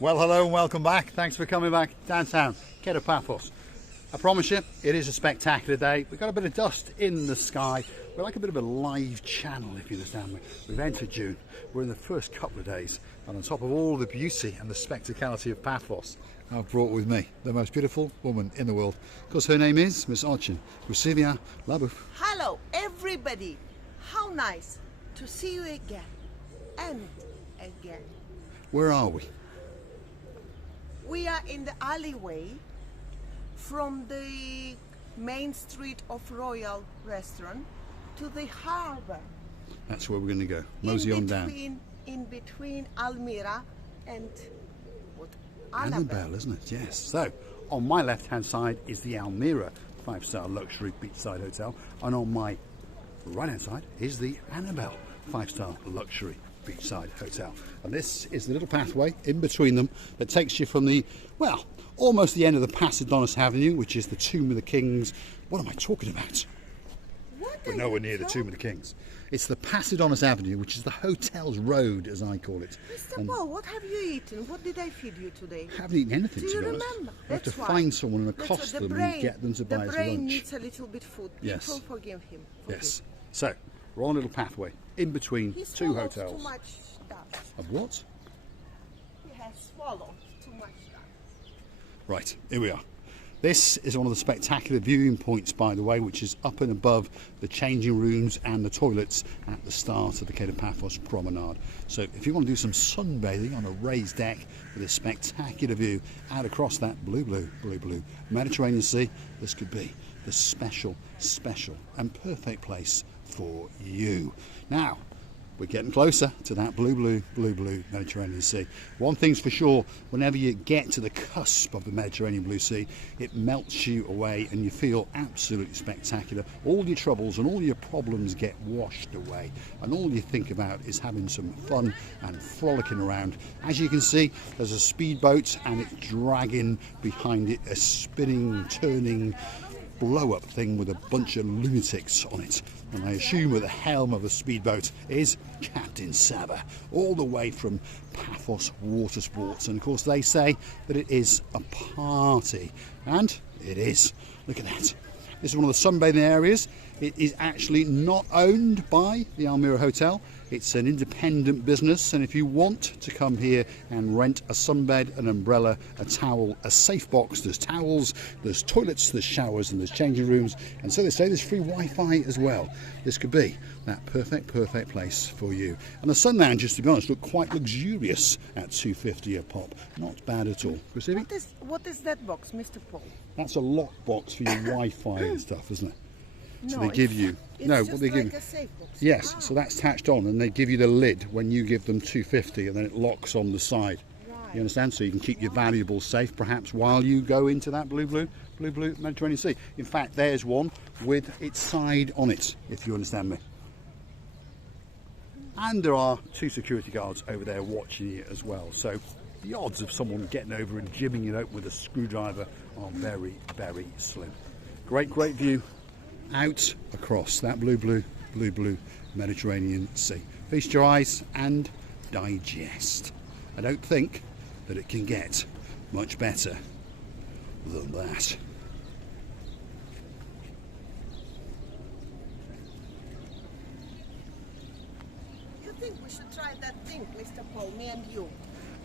Well, hello and welcome back. Thanks for coming back downtown, Kato Paphos. I promise you, it is a spectacular day. We've got a bit of dust in the sky. We're like a bit of a live channel, if you understand me. We've entered June. We're in the first couple of days. And on top of all the beauty and the spectacality of Paphos, I've brought with me the most beautiful woman in the world. Because her name is Miss Archin Rusivia Labouf. Hello, everybody. How nice to see you again and again. Where are we? We are in the alleyway from the main street of Royal Restaurant to the harbour. That's where we're going to go. Mosey on down. In between Almira and what? Annabelle, isn't it? Yes. So, on my left-hand side is the Almira 5-star luxury beachside hotel, and on my right-hand side is the Annabelle 5-star luxury beachside hotel. And this is the little pathway in between them that takes you from the, well, almost the end of the Paphos Avenue, which is the Tomb of the Kings. What am I talking about? We're nowhere near the Tomb of the Kings. It's the Paphos Avenue, which is the hotel's road, as I call it. Mr. Paul, what have you eaten? What did I feed you today? I haven't eaten anything, Do to you be honest. remember? We have to That's find why. someone and accost them and get them to buy us lunch. The brain needs a little bit food. Yes. People forgive him. Yes. So, we're on a little pathway in between He two swallowed hotels. too much dust. Of what? He has swallowed too much dust. Right, here we are. This is one of the spectacular viewing points, by the way, which is up and above the changing rooms and the toilets at the start of the Kato Paphos Promenade. So if you want to do some sunbathing on a raised deck with a spectacular view out across that blue Mediterranean Sea, this could be the special and perfect place for you. Now, we're getting closer to that blue Mediterranean Sea. One thing's for sure, whenever you get to the cusp of the Mediterranean Blue Sea, it melts you away and you feel absolutely spectacular. All your troubles and all your problems get washed away, and all you think about is having some fun and frolicking around. As you can see, there's a speedboat and it's dragging behind it a spinning, turning blow-up thing with a bunch of lunatics on it. And I assume at the helm of the speedboat is Captain Saba, all the way from Paphos Water Sports. And of course they say that it is a party, and it is. Look at that. This is one of the sunbathing areas. It is actually not owned by the Almira Hotel. It's an independent business, and if you want to come here and rent a sunbed, an umbrella, a towel, a safe box, there's towels, there's toilets, there's showers, and there's changing rooms, and so they say there's free Wi-Fi as well. This could be that perfect place for you. And the sun lounges, to be honest, look quite luxurious at $2.50 a pop. Not bad at all. What is that box, Mr. Paul? That's a lock box for your Wi-Fi and stuff, isn't it? So No, they give you a safe box. Yes, so that's attached on, and they give you the lid when you give them $2.50, and then it locks on the side. Right. You understand? So you can keep your valuables safe, perhaps while you go into that blue Mediterranean Sea. In fact, there's one with its side on it, if you understand me. And there are two security guards over there watching you as well. So the odds of someone getting over and jimming it open with a screwdriver are very slim. Great view out across that blue Mediterranean Sea. Feast your eyes and digest. I don't think that it can get much better than that. You think we should try that thing, Mr. Paul, me and you?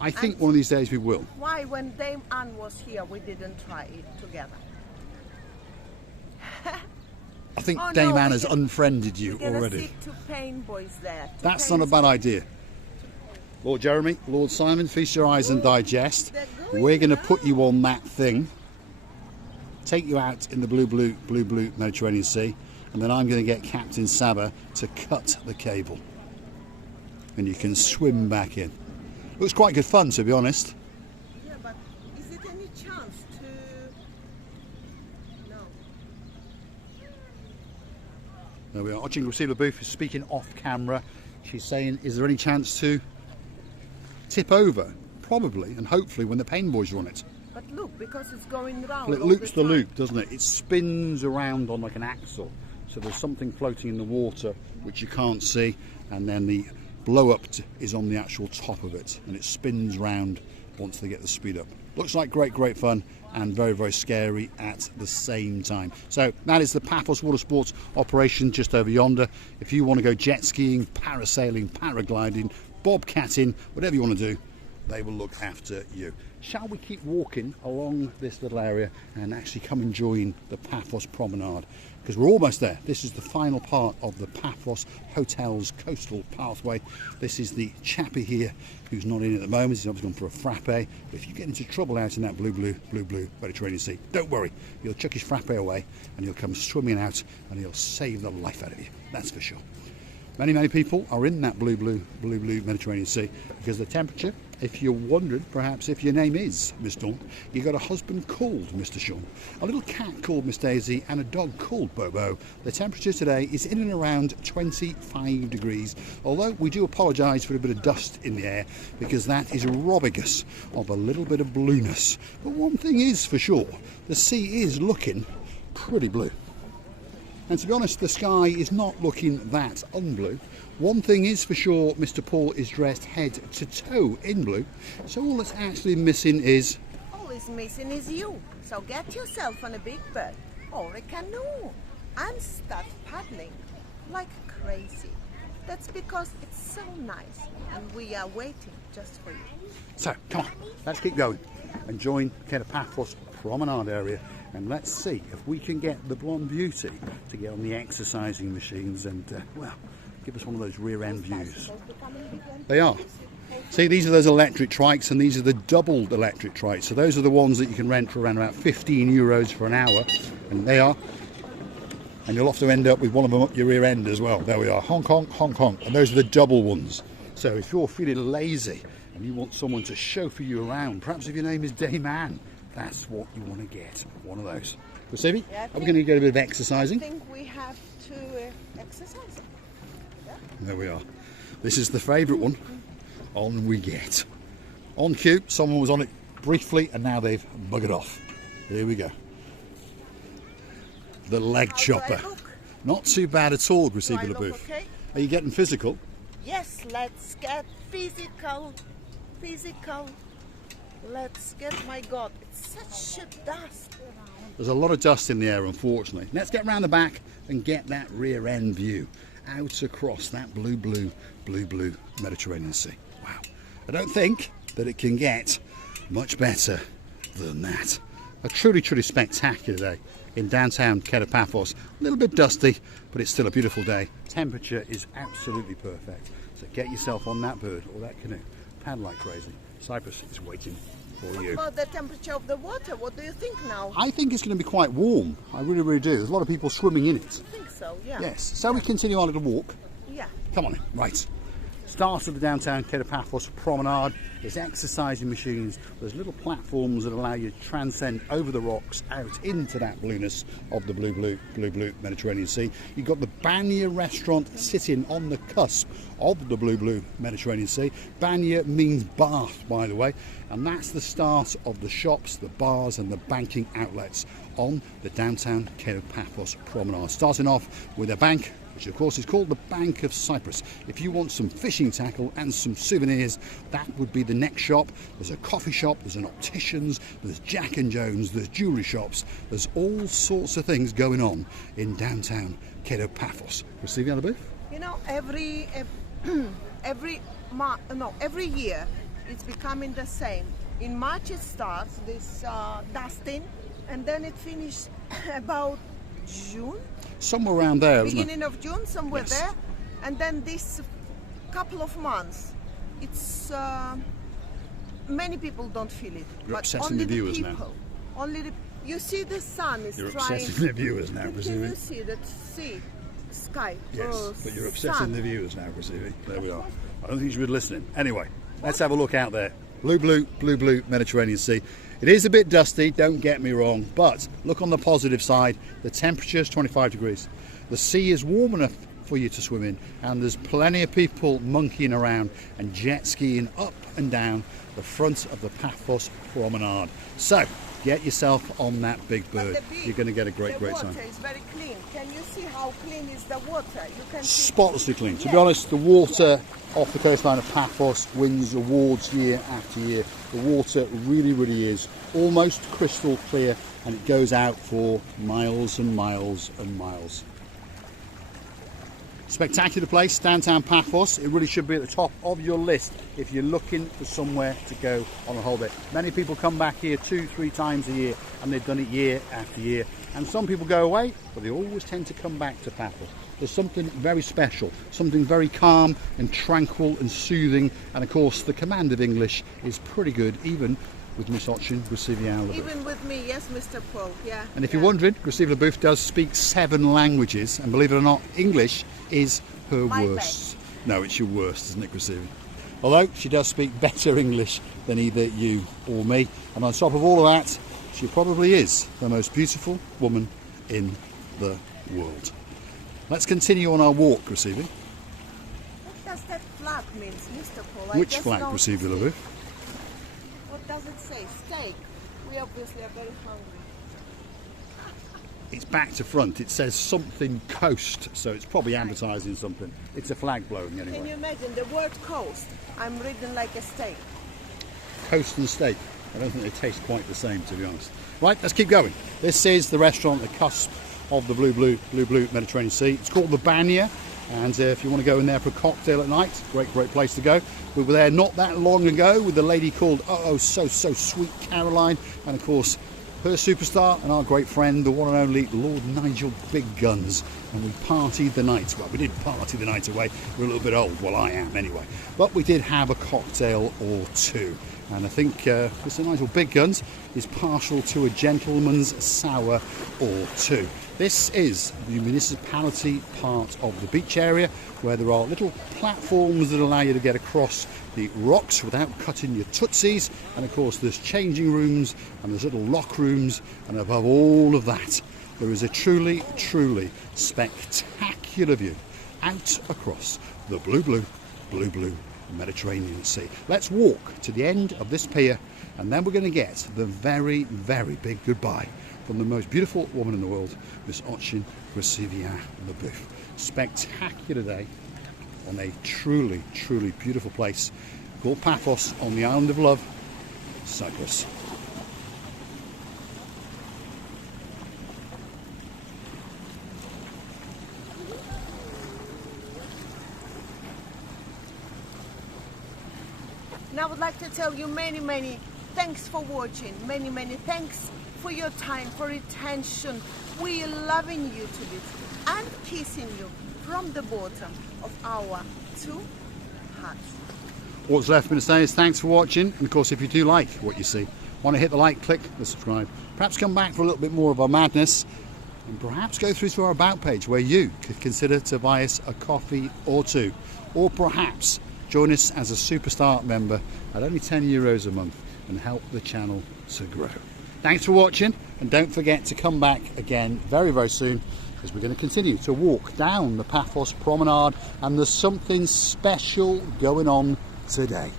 I think one of these days we will. Why, when Dame Anne was here, we didn't try it together? I think Oh, Dame no, Anne we has can- unfriended you We're gonna already. sit to Pain Boys there. That's not a bad idea. Lord Jeremy, Lord Simon, feast your eyes and digest. They're going We're going to now. put you on that thing, take you out in the blue Mediterranean Sea, and then I'm going to get Captain Saba to cut the cable, and you can swim back in. Looks quite good fun, to be honest. Yeah, but is it any chance to... No. There we are. Archin Labouf is speaking off camera. She's saying, is there any chance to tip over? Probably, and hopefully when the Pain Boys are on it. But look, because it's going round. Well, it all loops the time. loop, doesn't it? It spins around on like an axle. So there's something floating in the water which you can't see, and then the blow up is on the actual top of it, and it spins round once they get the speed up. Looks like great fun and very scary at the same time. So that is the Paphos Water Sports operation just over yonder. If you want to go jet skiing, parasailing, paragliding, bobcatting, whatever you want to do, they will look after you. Shall we keep walking along this little area and actually come and join the Paphos Promenade? Because we're almost there. This is the final part of the Paphos Hotel's coastal pathway. This is the chappie here who's not in at the moment. He's obviously gone for a frappe. But if you get into trouble out in that blue Mediterranean Sea, don't worry. He'll chuck his frappe away and he'll come swimming out and he'll save the life out of you. That's for sure. Many people are in that blue Mediterranean Sea because the temperature, if you're wondering perhaps if your name is Miss Dawn, you got a husband called Mr. Sean, a little cat called Miss Daisy and a dog called Bobo. The temperature today is in and around 25 degrees, although we do apologise for a bit of dust in the air because that is robbing us of a little bit of blueness. But one thing is for sure, the sea is looking pretty blue. And to be honest, the sky is not looking that unblue. One thing is for sure, Mr. Paul is dressed head to toe in blue. So all that's actually missing is... All is missing is you. So get yourself on a big boat or a canoe and start paddling like crazy. That's because it's so nice and we are waiting just for you. So, come on, let's keep going and join Kato Paphos Promenade area. And let's see if we can get the blonde beauty to get on the exercising machines and, well, give us one of those rear end views. They are. See, these are those electric trikes and these are the doubled electric trikes. So those are the ones that you can rent for around about 15 euros for an hour. And they are. And you'll have to end up with one of them up your rear end as well. There we are. Honk, honk, honk, honk. And those are the double ones. So if you're feeling lazy and you want someone to chauffeur you around, perhaps if your name is Dame Anne, that's what you want to get, one of those. So, Stevie, are we going to get a bit of exercising? I think we have to exercise. Yeah. There we are. This is the favourite one. On we get. On cue, someone was on it briefly and now they've buggered off. Here we go. The leg chopper. Not too bad at all, Graciela LaBouffe. Okay? Are you getting physical? Yes, let's get physical. Physical. Let's get, my God, it's such a dust. There's a lot of dust in the air, unfortunately. Let's get round the back and get that rear end view out across that blue Mediterranean Sea. Wow. I don't think that it can get much better than that. A truly spectacular day in downtown Kato Paphos. A little bit dusty, but it's still a beautiful day. Temperature is absolutely perfect. So get yourself on that bird or that canoe. Paddle like crazy. Cyprus is waiting for you. What about the temperature of the water? What do you think now? I think it's going to be quite warm. I really do. There's a lot of people swimming in it. I think so, yeah. Yes. So we continue our little walk. Yeah. Come on in. Right. Start of the downtown Kato Paphos Promenade. There's exercising machines. There's little platforms that allow you to transcend over the rocks out into that blueness of the blue Mediterranean Sea. You've got the Banya restaurant sitting on the cusp of the blue Mediterranean Sea. Banya means bath, by the way, and that's the start of the shops, the bars and the banking outlets on the downtown Kato Paphos Promenade. Starting off with a bank, which of course is called the Bank of Cyprus. If you want some fishing tackle and some souvenirs, that would be the next shop. There's a coffee shop, there's an optician's, there's Jack and Jones, there's jewellery shops. There's all sorts of things going on in downtown Kato Paphos. Graciela LaBouffe? You know, every year it's becoming the same. In March it starts, this dusting, and then it finishes about June. Somewhere around there, isn't it? Beginning of June, somewhere Yes. there. And then this couple of months, it's many people don't feel it. You're but obsessing only the viewers now. people, only the, you see the sun is You're trying. obsessing the viewers now, Can you Graciela. see that sky? Yes, Oh, but you're obsessing sun. the viewers now, Graciela. There we are. I don't think you should be listening. Anyway, let's have a look out there. Blue Mediterranean Sea. It is a bit dusty, don't get me wrong, but look on the positive side. The temperature is 25 degrees. The sea is warm enough for you to swim in, and there's plenty of people monkeying around and jet skiing up and down the front of the Paphos Promenade. So, get yourself on that big bird. You're going to get a great time. The water is very clean. Can you see how clean is the water? You can see. Spotlessly clean. To be Yes. honest, the water off the coastline of Paphos wins awards year after year. The water really is almost crystal clear, and it goes out for miles and miles and miles. Spectacular place, downtown Paphos. It really should be at the top of your list if you're looking for somewhere to go on a holiday. Many people come back here 2-3 times a year, and they've done it year after year. And some people go away, but they always tend to come back to Paphos. There's something very special, something very calm and tranquil and soothing. And of course, the command of English is pretty good, even with Miss Ochin Grasivian. Even with me, yes, Mr. Paul, yeah. And if you're wondering, Grasiva LeBouf does speak 7 languages, and believe it or not, English is her My worst. No, it's your worst, isn't it, Grasiva? Although she does speak better English than either you or me, and on top of all of that, she probably is the most beautiful woman in the world. Let's continue on our walk, Grasiva. What does that flag mean, Mr. Paul? Which flag, Grasiva LeBouf? What does it say? Steak. We obviously are very hungry. It's back to front. It says something coast, so it's probably advertising something. It's a flag blowing anyway. Can you imagine the word coast? I'm reading like a steak. Coast and steak. I don't think they taste quite the same, to be honest. Right, let's keep going. This is the restaurant at the cusp of the blue Mediterranean Sea. It's called the Banya, and if you want to go in there for a cocktail at night, great place to go. We were there not that long ago with a lady called so sweet Caroline, and of course her superstar and our great friend, the one and only Lord Nigel Big Guns, and we partied the night. Well, we didn't party the night away. We're a little bit old. Well, I am anyway. But we did have a cocktail or two. And I think Mr. Nigel Big Guns is partial to a gentleman's sour or two. This is the municipality part of the beach area, where there are little platforms that allow you to get across the rocks without cutting your tootsies. And of course there's changing rooms and there's little lock rooms, and above all of that there is a truly spectacular view out across the blue Mediterranean Sea. Let's walk to the end of this pier, and then we're going to get the very big goodbye from the most beautiful woman in the world, Miss Ochin Grasivian LeBouf. Spectacular day on a truly beautiful place called Paphos on the island of love, Cyprus. And I would like to tell you many thanks for watching. Many thanks for your time, for your attention. We are loving you to bits and kissing you from the bottom of our 2 hearts. What's left for me to say is thanks for watching, and of course if you do like what you see, want to hit the like, click the subscribe, perhaps come back for a little bit more of our madness, and perhaps go through to our about page where you could consider to buy us a coffee or two, or perhaps join us as a superstar member at only €10 a month and help the channel to grow. Thanks for watching, and don't forget to come back again very soon, because we're going to continue to walk down the Paphos Promenade, and there's something special going on today.